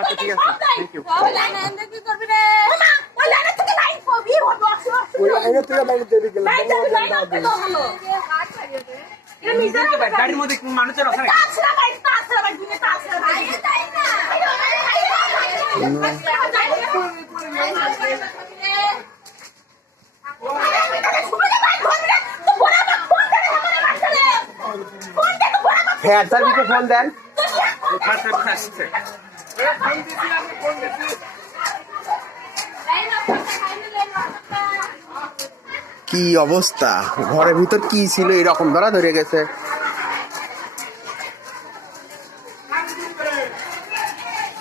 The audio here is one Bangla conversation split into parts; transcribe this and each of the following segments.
আচ্ছা ঠিক আছে থ্যাংক ইউ গাড়ির মধ্যে মানুষের ফায়ার সার্ভিসে ফোন দেন। কি অবস্থা, ঘরের ভিতর কি ছিল এরকম ধরা ধরে গেছে।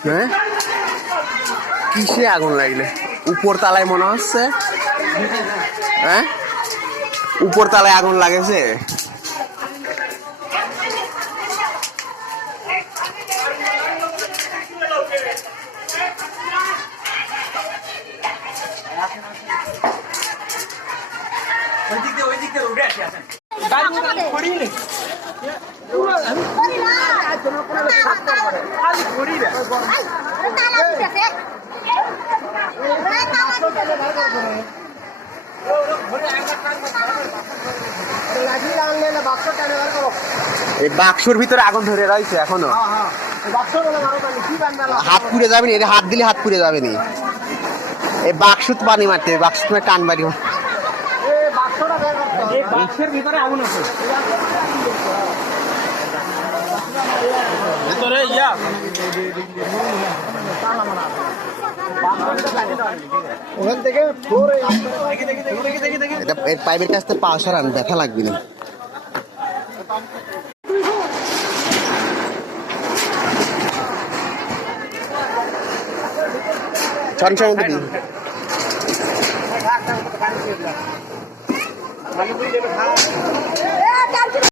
হ্যাঁ কিসে আগুন লাগলে? উপর তলায় মনে হচ্ছে। হ্যাঁ উপর তলায় আগুন লাগেছে। এই বাক্সর ভিতরে আগুন ধরে রয়েছে এখনো। হাত পুড়ে যাবে নি, হাত দিলে হাত পুড়ে যাবে নি। এই বাক্সত পানি মারতে, বাক্স তোমার টান বাড়ি। বাক্সের ভিতরে আগুন আছে। ওখান থেকে পাইপের কাছ থেকে পা সরান, দেখা লাগবে না। ছন